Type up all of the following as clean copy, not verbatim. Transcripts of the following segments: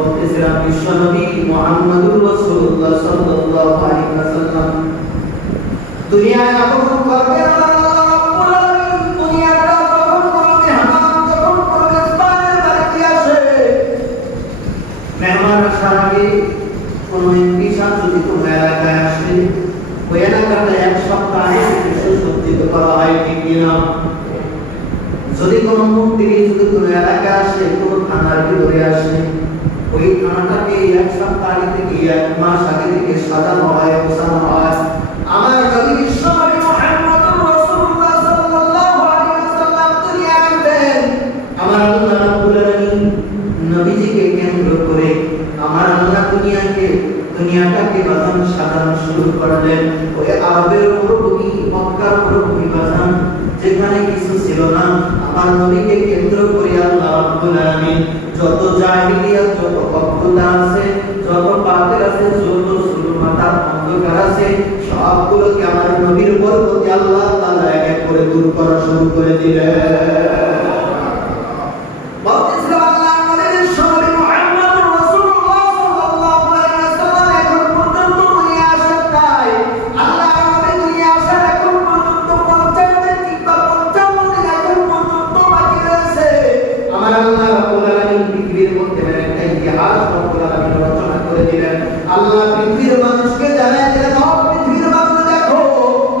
বলতেছিলাম বিশ্বনবী মুহাম্মদুর রাসূলুল্লাহ সাল্লাল্লাহু আলাইহি ওয়াসাল্লাম দুনিয়ায় আগমন করবে দুনিয়াটা যখন করবে হারাম যখন করবে পায়ের বাড়ি আসে মেহমান আসার আগে কোন ইনসান যদি কোন এলাকায় আসে ওই এলাকাটা এক সপ্তাহ আগে সুসজ্জিত করা হয় ঠিক না যদি কোনো মন্ত্রী যদি কোনো এলাকায় আসে কোনো থানার ভিতরে আসে ওই থানাটাকে এক সপ্তাহ আগে থেকে এক মাস আগে থেকে সাজানো হয় গোছানো হয় আমার নবী বিশ্বনবী মুহাম্মদুর রাসূলুল্লাহ সাল্লাল্লাহু আলাইহি ওয়াসাল্লাম দুনিয়ায় আসবেন আমার আল্লাহ রাব্বুল আলামিন নবীজিকে কেন্দ্র করে আমার আল্লাহ দুনিয়াটাকে বাজান সাজানো শুরু করলেন ওই আরবের মরুভূমি মক্কার মরুভূমি বাজান যেখানে কিছু ছিল না আমার নবীকে কেন্দ্র করে আল্লাহ রাব্বুল আলামিন যত জাহিলিয়াত যত অজ্ঞতা আছে যত পাপের আছে যত সুলমাতার অন্ধকার আছে সবগুলোকে আমার নবীর বরকতে আল্লাহ তাআলা এক এক করে দূর করা শুরু করে দিলেন আল্লাহ পৃথিবীর মানুষকে জানাই দিলেন পৃথিবীর মানুষ দেখো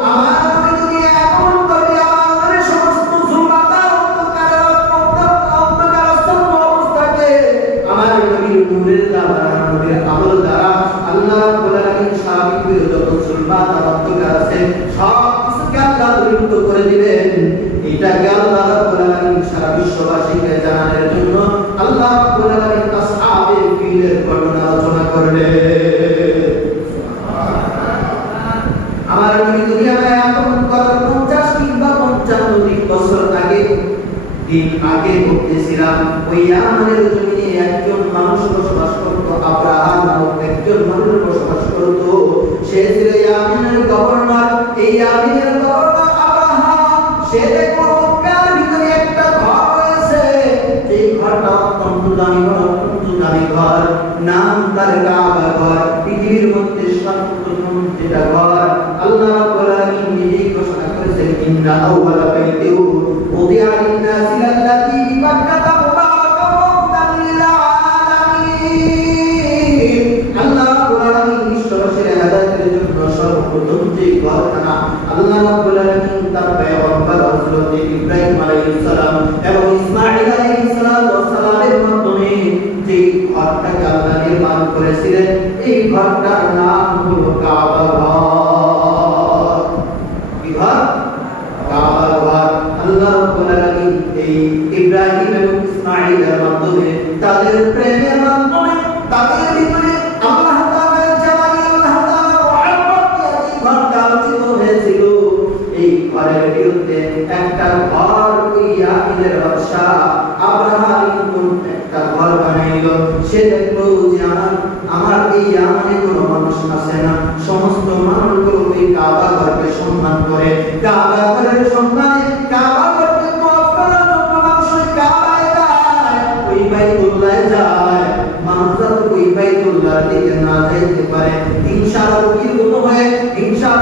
আমার নবী দুনিয়া আগমন করবে আমার সমস্ত জুলমাতার অন্ধকার অবস্থাকে আমার নবীর নূরের দ্বারা নবীর আমল দ্বারা আল্লাহ রাব্বুল আলামিন সারা পৃথিবীর যত জুলমাতার অন্ধকার আছে সব কিছুকে আল্লাহ দূরীভূত করে দিবেন এটাকে আল্লাহ রাব্বুল আলামিন সারা বিশ্ববাসীকে জানানোর জন্য আল্লাহ রাব্বুল আলামিন আসহাবে ফিলের ঘটনা আলোচনা করলেন আমার নবী দুনিয়ায় আগমন করার 50 কিংবা 55 বছর আগে বলতেছিলাম ওই ইয়ামানের জমিনে একজন মানুষ বসবাস করত আব্রাহা নামক একজন মানুষ বসবাস করত সে ছিল ইয়ামানের গভর্নর এই ইয়ামানের গভর্নর আব্রাহা সে দেখো মক্কার ভিতরে একটা ঘর রয়েছে এই ঘরটা অত্যন্ত দামি ঘর নাম তার কাবা ঘর পৃথিবীর মধ্যে সর্বপ্রথম যেটা ঘর আল্লাহ রাব্বুল আলামিন নিজেই ঘোষণা করেছেন ইন্না আউওয়ালা বাইতিন উদিআ লিন-নাসি আল্লাযী বিবাক্কাতা মুবারাকান ওয়া হুদান লিল আলামিন আল্লাহ রাব্বুল আলামিন বিশ্ববাসীর হেদায়েতের জন্য সর্বপ্রথম যে ঘরখানা আল্লাহ রাব্বুল আলামিন তার পয়গম্বর হযরত ইব্রাহিম আলাইহিস সালাম এবং ইসমাঈল আলাইহিস সালামের মাধ্যমে যে ঘরটাকে আল্লাহ নির্মাণ করেছিলেন এই ঘরটার নাম হলো কাবা ঘর কি ঘর কাবা ঘর আল্লাহ রাব্বুল আলামিন এই ইব্রাহিম এবং ইসমাঈলের মাধ্যমে তাদের প্রেমের মাধ্যমে তাদের ভিতরে আল্লাহ তাআলার জালালি আল্লাহ তাআলার মহব্বত এই ঘরটা আলোচিত হয়েছিল এই ঘরের বিরুদ্ধে একটা ঘর ওই ইয়াহিদের বাদশা আব্রাহা একটা ঘর বানাইলো সে দেখলো যে আমার এই ইয়ামানে কোনো মানুষ আছে না সমস্ত মানুষগুলো ওই কাবা ঘরকে সম্মান করে কাবা ঘরের সম্মানে কাবা ঘরকে তওয়াফ করার জন্য মানুষ কাবায় যায় ওই বাইতুল্লাহে যায় মানুষ যাতে ওই বাইতুল্লাহর দিকে না যাইতে পারে হিংসার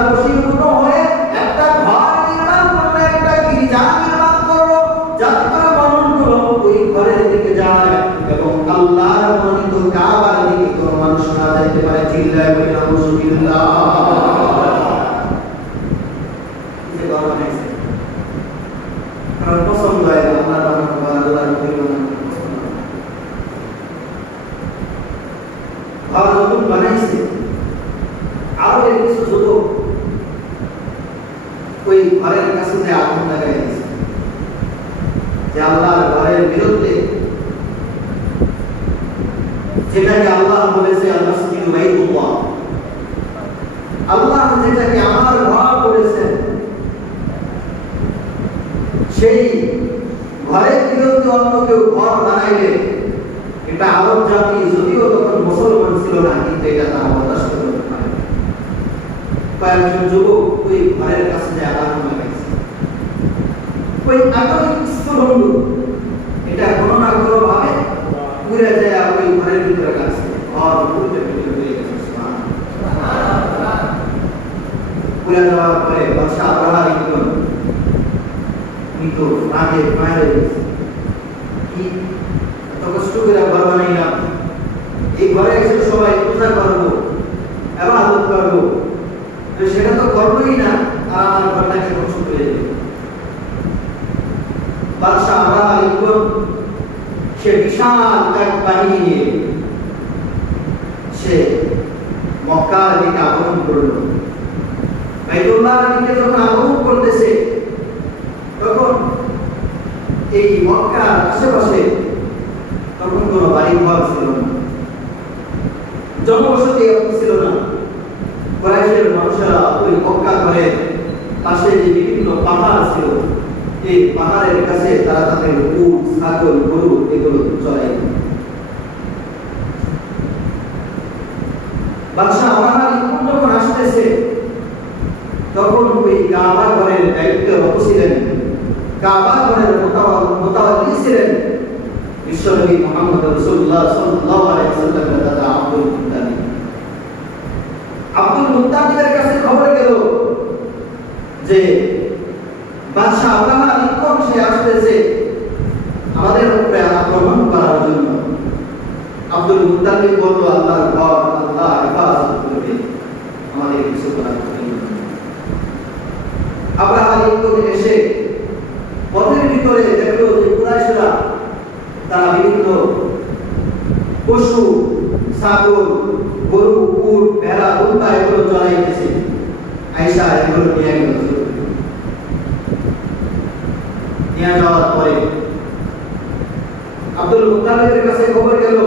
বশীভূত হয়ে একটা ঘর নির্মাণ করবে একটা গির্জা নির্মাণ করলো যাতে করে মানুষগুলো ওই ঘরের দিকে যায় এবং আল্লাহর মনোনীত কাবার দিকে কোনো মানুষ না যাইতে পারে চিল্লায় বলি নাউযুবিল্লাহ যে ঘর বানাইছে আমার পছন্দ হয় না আল্লাহ বানানো ঘর যখন বানাইছে আরো কিছু যুবক ওই ঘরের কাছে যে আগুন লাগাই দিয়েছে যে আল্লাহর ঘরের বিরুদ্ধে যেটাকে আল্লাহ বলেছে আল-মাসজিদু বাইতুল্লাহ আল্লাহ যেটাকে আমার ঘর বলেছেন সেই ঘরের বিরুদ্ধে অন্য কেউ ঘর বানাইলে এটা আরব জাতি যদিও তখন মুসলমান ছিল না কিন্তু এটা তারা বরদাস্ত করতে পারে কয়েকজন যুবক ওই ঘরের কাছে যে আগুন লাগাইছে ওই আগুন স্থলবন্ধু এটা কোনো না কোনো ভাবে উড়ে যায় আর ওই ঘরের ভিতরে গেছে ঘর উড়তে উড়তে হয়ে গেছে উড়ে যাওয়ার পরে বাদশা আব্রাহা লিখলেন কিন্তু আগে মায়ের কি এত কষ্ট করে ঘর বানাইলাম এই ঘরে এসে সবাই পূজা করবো ইবাদত করবো সেটা তো করবোই না আর আমার ঘরটাকে ধ্বংস করে দেবে বাদশা আব্রাহা লিখলেন সে বিশাল এক বাহিনী নিয়ে সে মক্কার দিকে আগমন করল বাইতুল্লাহর দিকে যখন আগমন করতেছে তখন এই মক্কার আশেপাশে তখন কোনো বাড়ি ঘর ছিল না জনবসতি ছিল না কুরাইশের মানুষেরা ওই মক্কা ঘরের পাশে যে বিভিন্ন পাহাড় ছিল এই পাহাড়ের কাছে তারা তাদের উট ছাগল গরু এগুলো চড়াই বাদশা আব্রাহা যখন আসতেছে তখন ওই কাবা ঘরের দায়িত্বরত ছিলেন কাবা ঘরের মোতাওয়াল্লি ছিলেন বিশ্বনবী মুহাম্মদ রাসূলুল্লাহ সাল্লাল্লাহু আলাইহি ওয়াসাল্লামের দাদা আব্দুল মুত্তালিব আব্দুল মুত্তালিবের কাছে খবর গেল যে বাদশা আব্রাহা লিখন সে আসতেছে আমাদের উপরে আক্রমণ করার জন্য আব্দুল মুত্তালিব বলল আল্লাহর ঘর আল্লাহ হেফাজত করবে আমাদের কিছু করার নেই আব্রাহা লিখন এসে পথের ভিতরে দেখলো যে কুরাইশরা তারা বিভিন্ন পশু ছাগল গরু উট ভেড়া উল্টা এগুলো চড়াইতেছে আয়েশা এগুলো নিয়ে গেল নিয়ে যাওয়ার পরে আব্দুল মুত্তালিবের কাছে খবর গেল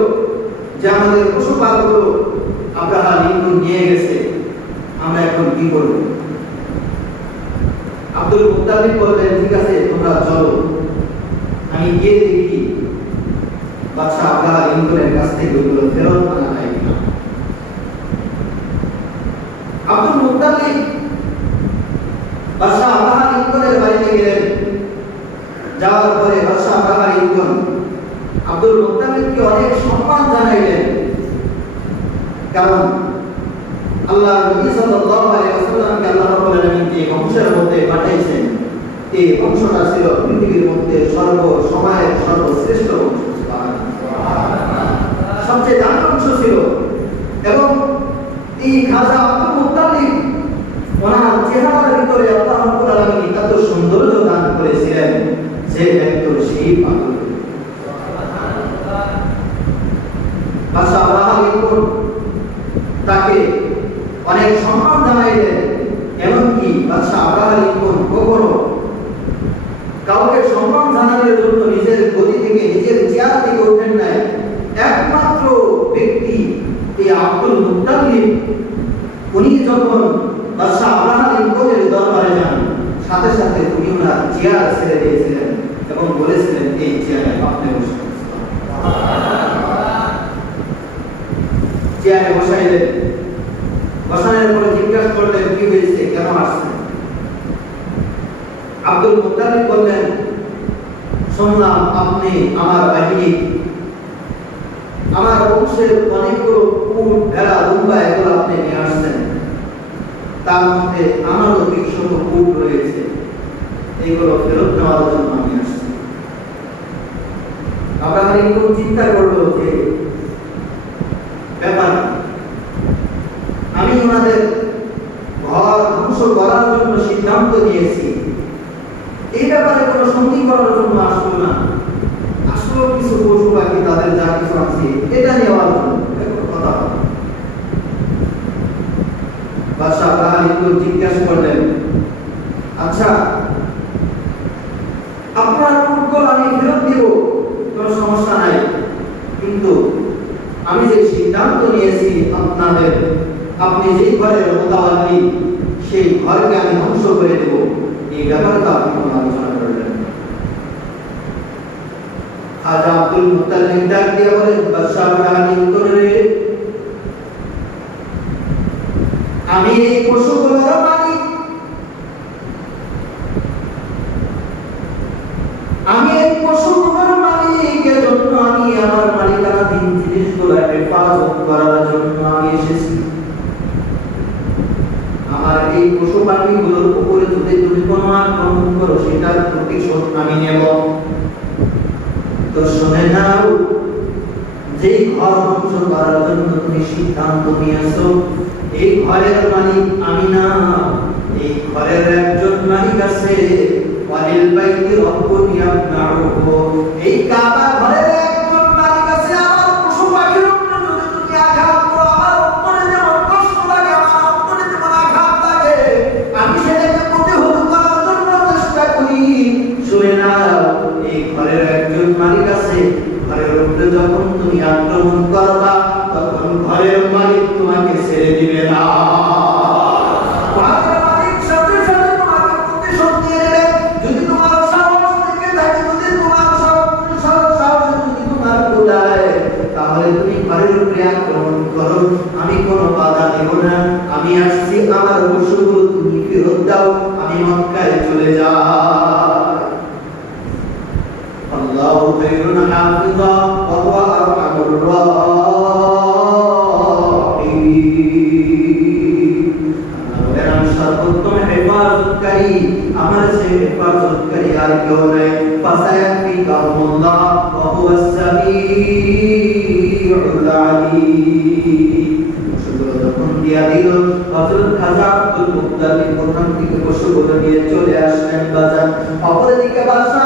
যে আমাদের পশু পালকগুলো আব্রাহা লিখন নিয়ে গেছে আমরা এখন কি করব আব্দুল মুত্তালিব বললেন ঠিক আছে তোমরা চলো আমি গিয়ে দেখি বাদশা আব্রাহা লিখনের কাছ থেকে ওইগুলো ফেরত আনা যায় কিনা আব্দুল মুত্তালিব বাদশা আব্রাহা লিখনের বাড়িতে গেলেন যাওয়ার পরে বাদশা আব্রাহা লিখন আব্দুল মুত্তালিবকে অনেক সম্মান জানাইলেন কারণ আল্লাহ নবী সাল্লাল্লাহু আলাইহি ওয়াসাল্লামকে আল্লাহ রাব্বুল আলামিন যে বংশের মধ্যে পাঠাইছেন এই বংশটা ছিল পৃথিবীর মধ্যে সময়ের সর্বশ্রেষ্ঠ বংশ সবচেয়ে দামি বংশ ছিল এবং এই খাজা আব্দুল মুত্তালিব ওনার চেহারার ভিতরে আল্লাহ রাব্বুল আলামিন এত সৌন্দর্য দান করেছিলেন যে ব্যক্তি সেই পাগল বাদশা আব্রাহা লিখন তাকে অনেক সম্মান জানাইলেন এমনকি বাদশা আব্রাহা লিখন কখনো কাউকে সম্মান জানানোর জন্য নিজের গদি থেকে নিজের চেয়ার থেকে ওঠেন নাই একমাত্র ব্যক্তি এই আব্দুল মুত্তালিব উনি যখন বাদশা আব্রাহা লিখনের দরবারে যান সাথে সাথে উনি ওনার চেয়ার ছেড়ে দিয়েছিলেন এবং বলেছিলেন এই চেয়ারে আপনি বসুন চেয়ারে বসাইলেন বসানোর পরে জিজ্ঞাসা করলেন কি হয়েছে কেন আসছেন আব্দুল মুত্তালিব বললেন শুনলাম আপনি আমার বাহিনী আমার বংশের অনেকগুলো উট ভেড়া দুম্বা এগুলো আপনি নিয়ে আসছেন তার মধ্যে আমারও 200 উট রয়েছে এগুলো ফেরত নেওয়ার জন্য আমি আসছি আব্রাহা লিখন চিন্তা করলো যে ব্যাপার আমি ওনাদের ঘর ধ্বংস করার জন্য সিদ্ধান্ত নিয়েছি এই ব্যাপারে কোনো সন্ধি করার জন্য আসলো না আসলো কিছু পশু পাখি তাদের যা কিছু আছে এটা নেওয়ার জন্য কথা বাদশা আব্রাহা লিখন জিজ্ঞাসা করলেন আচ্ছা আপনার উটগুলো আমি ফেরত দিব কোনো সমস্যা নাই কিন্তু আমি যে সিদ্ধান্ত নিয়েছি আপনাদের আপনি যেই ঘরের মোতাবাল্লি সেই ঘরকে আমি ধ্বংস করে দেব এই ব্যাপারটা আপনি কোনো আলোচনা করলেন আজ আব্দুল মুত্তালিব ডাক দিয়ে বলেন বাদশা আব্রাহা লিখনের আমি এই পশুগুলোর মালিক আমি এই পশুগুলোর মালিক এজন্য আমি আমার মালিকানা সেটার প্রতিশোধ আমি নেব। তো শুনে নাও, যে ঘর ধ্বংস করার জন্য তুমি সিদ্ধান্ত নিয়েছো, এই ঘরের মালিক আমি না, এই ঘরের একজন মালিক আছে। ওয়ালিল বাইতি রব্বুন ইয়ামনাউহু, এই কাবা ঘরের একজন মালিক আছে। আমার পশু পাখির উপর যদি তুমি আঘাত করো, আমার অন্তরে যেমন কষ্ট লাগে, আমার অন্তরে যেমন আঘাত লাগে, আমি সেটাকে প্রতিহত করার জন্য চেষ্টা করি। শুনে নাও, এই ঘরের একজন মালিক আছে। ঘরের উপরে যখন তুমি আক্রমণ করবা, তখন ঘরের মালিক তোমাকে ছেড়ে দিবে না। ঘরের মালিক সাথে সাথে তোমাকে প্রতিশোধ নিয়ে নেবে। যদি তোমার সাহস থেকে থাকে, যদি তোমার সাহস যদি তোমার কুলায়, তাহলে তুমি ঘরের উপরে আক্রমণ করো, আমি কোনো বাধা দেব না। আমি আসছি, আমার পশুগুলো তুমি ফেরত দাও, আমি মক্কায় চলে যাই। আল্লাহু খায়রুন হাফিযা ওয়া হুয়া আরহামুর রাহিমিন। আমাদের সর্বোত্তম হেফাজতকারী, আমার সে হেফাজতকারী আর কেউ নেই। ফাসায়াকফিকাহুমুল্লাহ ওয়া হুয়াস সামিউল আলীম। পশুগুলো যখন দিয়া দিল, হযরত খাজা আব্দুল মুত্তালিব ওখান থেকে পশুগুলো নিয়ে চলে আসলেন বাজার। অপরদিকে বাদশা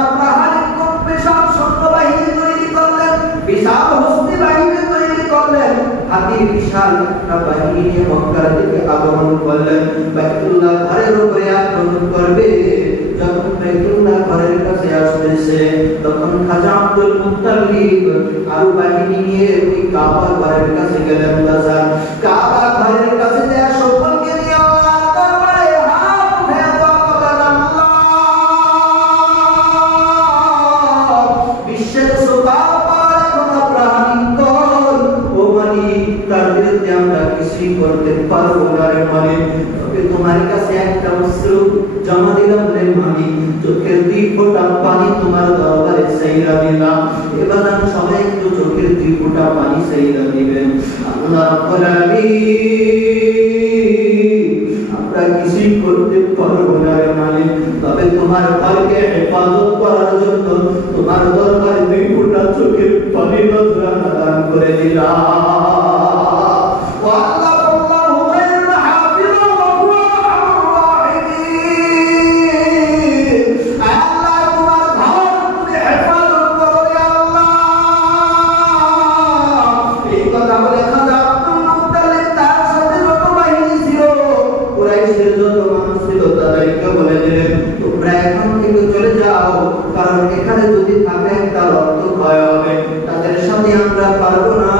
বিশাল সৈন্যবাহিনী তৈরি করলেন, বিশাল হস্তি বাহিনী তৈরি করলেন। হাতির বিশাল একটা বাহিনী নিয়ে মক্কার দিকে আগমন করলেন। বাইতুল্লাহ ঘরের উপরে আক্রমণ করবে। যখন বাইতুল্লাহ ঘরের কাছে আসতেছে, তখন খাজা আব্দুল মুত্তালিব আরো বাহিনী নিয়ে ওই কাবা ঘরের কাছে গেলেন। বাজার কাবা ঘরের কাছে যায় সকলকে নিয়ে আল্লাহর দরবারে হাত উঠে দোয়া করলেন, আল্লাহ বিশ্বের সুপার কোন প্রাণীর ও মালিক, তার বিরুদ্ধে আমরা কিছুই করতে পারবো না রে মালিক। তবে তোমার কাছে একটা অশ্রু জমা দিলাম রে মালিক, চোখের 2 ফোঁটা পানি তোমার দরবারে চাইরা দিলাম। এবার সবাই একটু চোখের 2 ফোঁটা পানি চাইরা দিবেন। আল্লাহ রাব্বুল আলামিন, আমরা কিছুই করতে পারবো না রে মালিক, তবে তোমার ঘরকে হেফাজত করার জন্য তোমার দরবারে 2 ফোঁটা চোখের পানি নজরানা দান করে দিলাম। কারণ এখানে যদি থাকে একটা রক্ত ক্ষয় হবে, তাদের সাথে আমরা পারবো না।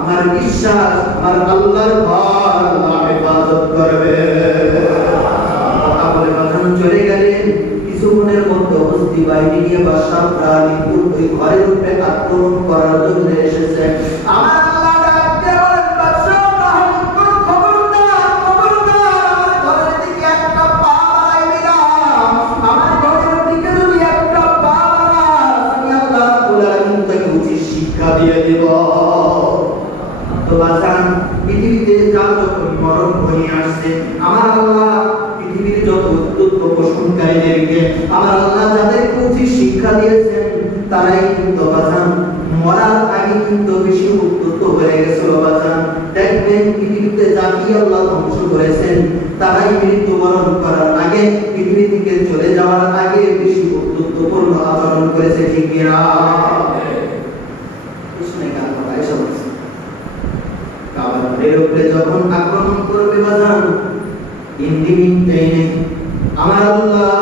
আমার বিশ্বাস, আমার আল্লাহর ঘর আল্লাহ হেফাজত করবে। কথা বলে বাজান চলে গেলেন। কিছুক্ষণের মধ্যে হস্তি বাহিনী নিয়ে বাদশাহ প্রাণীপুর ওই ঘরের উপরে আক্রমণ করার জন্য এসেছে। আমার আল্লাহ ডাক দিয়ে বলেন, বাদশাহ প্রাণীপুর, খবরদার খবরদার, আমার ঘরের দিকে একটা পা বাড়াইবি না। আমার ঘরের দিকে যদি একটা পা বাড়াস, আমি আল্লাহ রাব্বুল আলামিন তোকে উচিত শিক্ষা দিয়ে দেব। তো বাজান, পৃথিবীতে যা যখন মরণ ঘনিয়ে আসছে, আমার আল্লাহ পৃথিবীর যত উদ্যুত পোষণকারীদেরকে আমার আল্লাহ যাদেরকে উচিত শিক্ষা দিয়েছেন, তারাই কিন্তু বাজান মরার আগে কিন্তু বেশি উদ্যুত হয়ে গেছিল। বাজান দেখবেন, পৃথিবীতে যাকে আল্লাহ ধ্বংস করেছেন, তারাই মৃত্যুবরণ করার আগে, পৃথিবী থেকে চলে যাওয়ার আগে বেশি উদ্যুতপূর্ণ আচরণ করেছে। ঠিক কিনা? কাবারের উপরে যখন আক্রমণ করবে বাজান, আমার আল্লাহ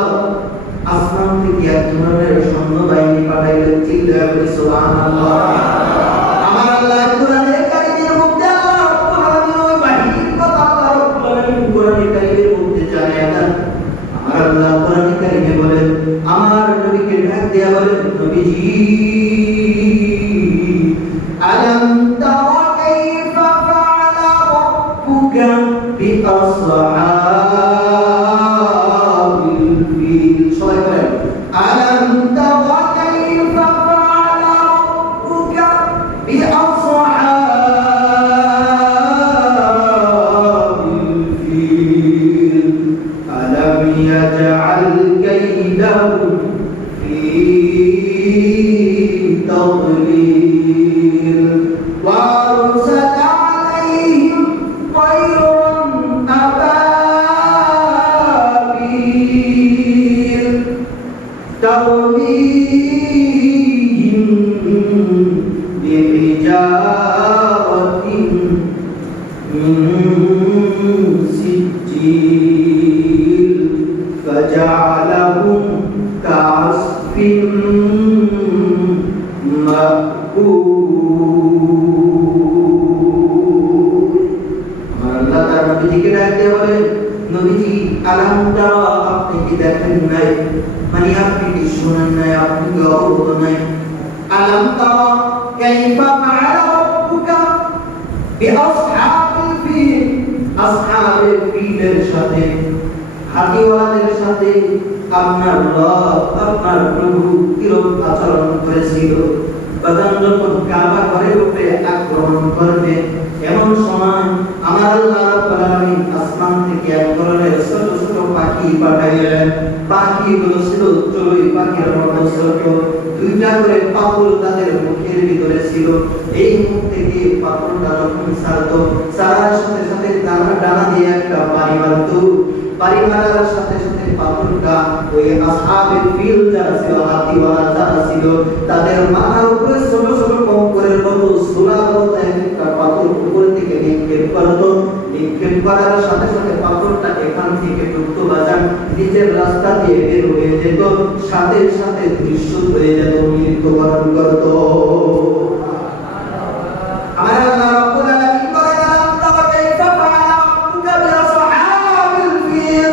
আসমান থেকে এক ধরনের সৈন্যবাহিনী পাঠাইলেন। চিল্লায়া বলি সুবহানাল্লাহ। আমার আল্লাহ কোরআনের কারিমের মধ্যে আল্লাহ রাব্বুল আলামিন ওই বাহিনীর কথা আল্লাহ রাব্বুল আলামিন কোরআনের কারিমের মধ্যে জানায় দেন। আমার আল্লাহ কোরআনের কারিমে বলেন, আমার নবীকে ডাক দেয়া বলেন, নবীজি আলাম তারা কাইফা ফাআলা রাব্বুকা বিআসহাবিল ফিল। সবাই বলেন, আলাম তারা কাইফা ফাআলা রাব্বুকা বিআসহাবিল ফিল আলাম ইয়াজআল কাইদাহুম হিজারাতিন মিন সিজ্জিল ফাজআলাহুম কাসফিন মাকুল। আল্লাহ তার নবীজিকে ডাকতে বলে, নবীজি আলাম তারা, আপনি কি দেখেন নাই, মানে আপনি কি শুনেন নাই, আপনি কি অবগত নাই? আলাম তারা কাইফা ফাআলা রাব্বুকা বিআসহাবিল ফিল, আসহাবে ফিলের সাথে, হাতিওয়ালাদের সাথে আপনার রব, আপনার প্রভু কিরূপ আচরণ করেছিল। বাদান যখন কাবা ঘরের উপরে আক্রমণ করবে, এমন সময় আমার আল্লাহ রাব্বুল আলামিন আসমান থেকে এক ধরনের ছোট ছোট পাখি পাঠাইলেন। পাখিগুলো ছিল চড়ুই পাখির মতো ছোট, দুইটা করে পাখল তাদের মুখের ভিতরে ছিল। এই মুখ থেকে পাখলটা যখন ছাড়তো, ছাড়ার সাথে সাথে ডানা ডানা দিয়ে একটা বাড়ি মারতো। বাড়ি মারার সাথে সাথে পাখলটা ওই আসহাবে ফিল যারা ছিল, হাতিওয়ালা যারা ছিল, তাদের মাথার উপরে ছোট ছোট কঙ্করের মতো সোলার মতো একটা পাথর উপর থেকে নিক্ষেপ করতো। নিক্ষেপ করার সাথে সাথে পাথরটা এখান থেকে টুকটো বাজান নিচের রাস্তা দিয়ে বের হয়ে যেত, সাথে সাথে দৃশ্য হয়ে যেত, মৃত্যুবরণ করত। আমার আল্লাহ রাব্বুল আলামিন বলেন, আলাম তারা কাইফা ফাআলা রাব্বুকা বিআসহাবিল ফিল,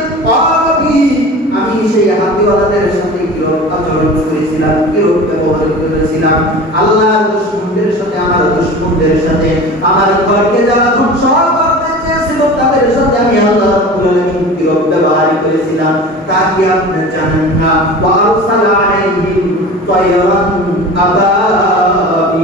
আমি সেই হাতিওয়ালাদের সাথে কিরূপ আচরণ করেছিলাম, কিরূপ ব্যবহার করেছিলাম। আল্লাহর দুশমনদের সাথে, আমার দুশমনদের সাথে, আমার ঘরকে যারা ধ্বংস করতে চেয়েছিল তাদের সাথে আমি আল্লাহ রাব্বুল আলামিন কিরূপ ব্যবহার করেছিলাম তা কি আপনি জানেন না? ওয়া আরসালা আলাইহিম তায়রান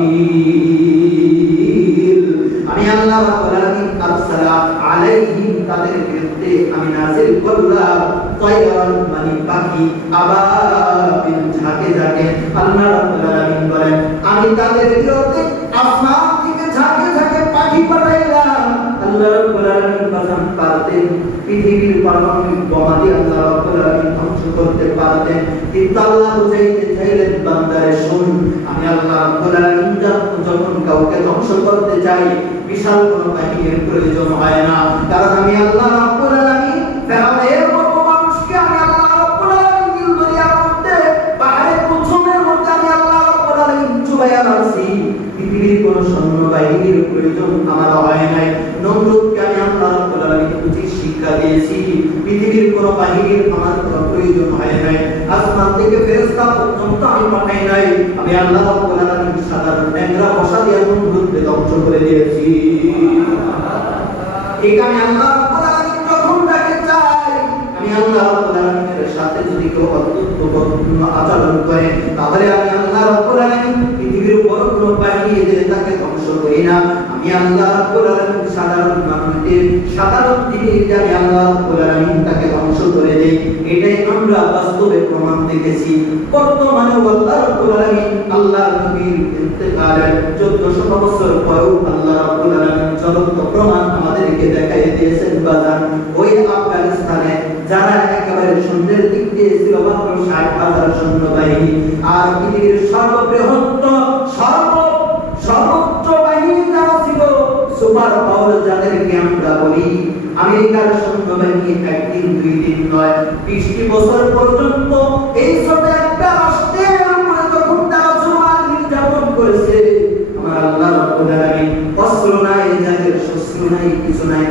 আবাবিল, আমি আল্লাহ রাব্বুল আলামিন আরসালা আলাইহিম তাদের বিরুদ্ধে আমি নাযিল করলাম তায়রান মানে পাখি, আবাবিল ঝাঁকে ঝাঁকে। আল্লাহ রাব্বুল আলামিন বলেন, আমি তাদের বিরুদ্ধে আসমান থেকে ঝাঁকে ঝাঁকে পাখি পাঠাইলাম। আল্লাহ রাব্বুল আলামিন বাজান পারতেন পৃথিবীর পারমাণবিক বোমা দিয়ে আল্লাহ রাব্বুল আলামিন ধ্বংস করতে পারতেন, কিন্তু আল্লাহ বুঝাইতে চাইলেন, বান্দারে শুন, আমি আল্লাহ রাব্বুল আলামিন যখন কাউকে ধ্বংস করতে চাই বিশাল কোনো বাহিনীর প্রয়োজন হয় না, কারণ আমি আল্লাহ রাব্বুল আলামিন ফেরাউনের মতো মানুষকে আমি আল্লাহ রাব্বুল আলামিন দুনিয়ার মধ্যে পাহাড়ের কুচুমের মধ্যে আমি আল্লাহ রাব্বুল আলামিন চুবাইয়া মারছি। পৃথিবীর কোনো সৈন্য বাহিনীর প্রয়োজন আমার হয় নাই। নমরুদকে আমি আল্লাহ রাব্বুল আলামিন উচিত শিক্ষা দিয়েছি, পৃথিবীর কোনো বাহিনীর আমার কোনো প্রয়োজন হয় নাই। আসমান থেকে ফেরেশতা পর্যন্ত আমি পাঠাই নাই, আমি আল্লাহ রাব্বুল আলামিন সাধারণ নেংরা বসা দিয়ে নমরুদকে ধ্বংস করে দিয়েছি। ঠিক আমি আল্লাহ রাব্বুল আলামিন যখন তাকে চাই, আমি আল্লাহ রাব্বুল আলামিনের সাথে যদি কেউ অত্যন্তপূর্ণ আচরণ করে, তাহলে আমি আল্লাহ রাব্বুল আলামিন পৃথিবীর বড় কোনো বাহিনী দিয়ে তাকে ধ্বংস করি না। আমি আল্লাহ রাব্বুল আলামিন সাধারণ মানুষদের সাধারণ জিনিস আমি আল্লাহ রাব্বুল আলামিন তাকে ধ্বংস করে দেই। এটাই আমরা বাস্তবে প্রমাণ দেখেছি। বর্তমানে আল্লাহ রাব্বুল আলামিন আল্লাহর নবীর ইন্তেকালের 1400 বছর পরেও আল্লাহ রাব্বুল আলামিন জ্বলন্ত প্রমাণ আমাদেরকে দেখাই দিয়েছেন। বাজার ওই আফগানিস্তানে যারা একেবারে সন্ধ্যের দিক দিয়ে ছিল মাত্র 60,000 সৈন্যবাহিনী, আর পৃথিবীর সর্ববৃহৎ সর্বোচ্চ বাহিনী যারা ছিল, সুপার পাওয়ার যাদেরকে আমরা বলি, আমেরিকার সৈন্যবাহিনী একদিন দুই দিন নয় 20 বছর পর্যন্ত এই ছোট একটা রাষ্ট্রের উপরে যখন তারা জুলুম নির্যাতন করেছে, আমার আল্লাহ রাব্বুল আলামিন অস্ত্র নাই, যাদের শস্ত্র নাই, কিছু নাই,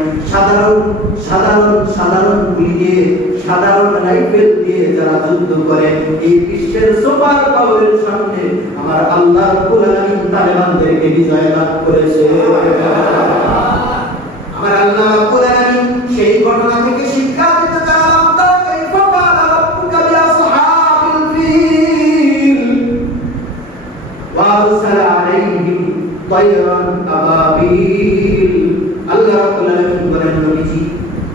সাধারণ গুলি দিয়ে, সাধারণ রাইফেল দিয়ে যারা যুদ্ধ করে, এই বিশ্বের সুপার পাওয়ারের সামনে আমার আল্লাহ রাব্বুল আলামিন তালেবানদেরকে বিজয় লাভ করেছে। আমার আল্লাহ রাব্বুল আলামিন সেই ঘটনা থেকে শিক্ষা দিতে চান, তারা কাইফা ফাআলা রাব্বুকা বিআসহাবিল ফিল ওয়া আরসালা আলাইহিম তায়রান আবাবিল। আল্লাহ রাব্বুল আলামিন বলেন, নবীজি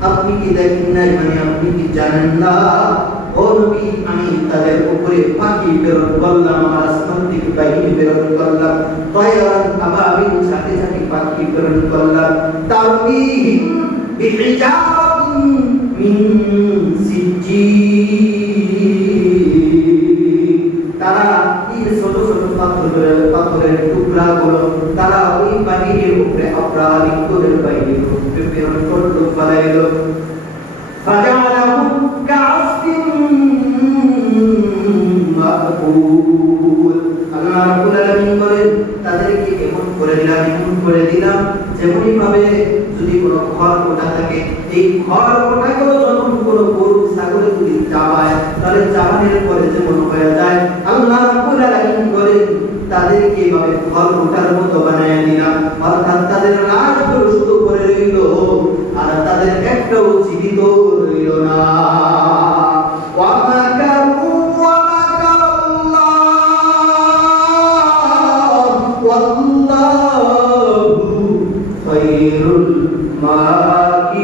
আপনি কি দেখেন নাই, মানে আপনি কি জানেন না? ও নবী, আমি তাদের উপরে পাখি প্রেরণ করলাম, আমার আসমান থেকে বাহিনী প্রেরণ করলাম, তায়রান আবাবিল সাথে সাথে পাখি প্রেরণ করলাম, তারবিহিম বিহিজারাতিন মিন সিজ্জিল। তারা এই ছোট ছোট পাথরের টুকরাগুলো তারা ওই বাহিনীর উপরে অপ্রাণিকদের বাহিনীর উপরে প্রেরণ করলো ফলাইলো ফাজালাহুম কাআসফিন মাকুল। আল্লাহ রাব্বুল আলামিন বলেন তাদেরকে এমন করে দিলাম যেমনই ভাবে যদি কোনো খড়-কোটা থাকে, এই খড়-কোটাকেও যখন কোনো গরু ছাগলে যদি চাবায় তাহলে চাবানোর পরে যেমন হয়ে যায়, আল্লাহ রাব্বুল আলামিন বলেন তাদেরকে এভাবে খড়-কোটার মতো বানায় দিলাম। অর্থাৎ তাদের লাশগুলো শুধু পড়ে রইল আর তাদের একটাও জীবিত রইল না। খায়রুল মাকিরিন।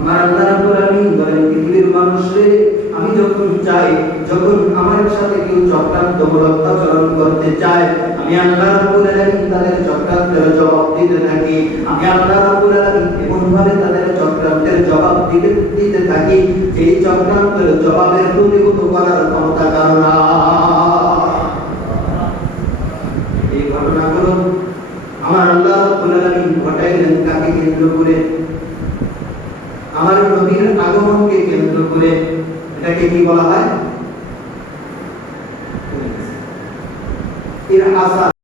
আমার আল্লাহ রাব্বুল আলামিন বলেন পৃথিবীর মানুষরে আমি যখন চাই, যখন আমার সাথে কেউ চক্রান্তমূলক আচরণ করতে চায়, আমি আল্লাহ রাব্বুল আলামিন তাদের চক্রান্তের জবাব দিতে থাকি। আমি আল্লাহ রাব্বুল আলামিন এমন ভাবে তাদের চক্রান্তের জবাব দিতে থাকি যে এই চক্রান্তের জবাবের প্রতিহত করার ক্ষমতা কারণ না। এই ঘটনাগুলো আমার আল্লাহ রাব্বুল আলামিন ঘটাইলেন কাকে কেন্দ্র করে? আমার নবীর আগমনকে কেন্দ্র করে। এটাকে কি বলা হয়? ইরহাসা।